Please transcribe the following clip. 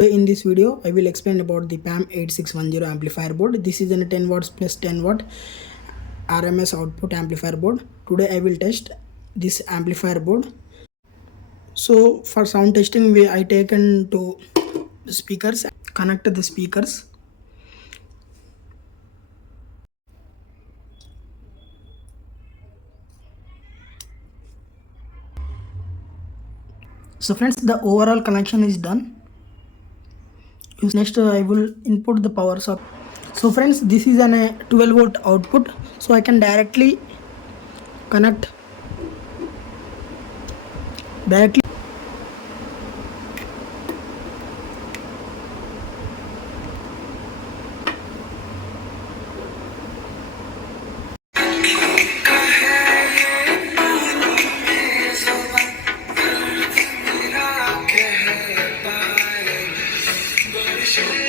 In this video, I will explain about the PAM8610 amplifier board. This is a 10 watts plus 10 watt RMS output amplifier board. Today I will test this amplifier board. So for sound testing, I taken to the speakers, connect the speakers. So friends, the overall connection is done. Next I will input the power socket. So friends, this is an 12 volt output, so I can directly connect directly. Sure.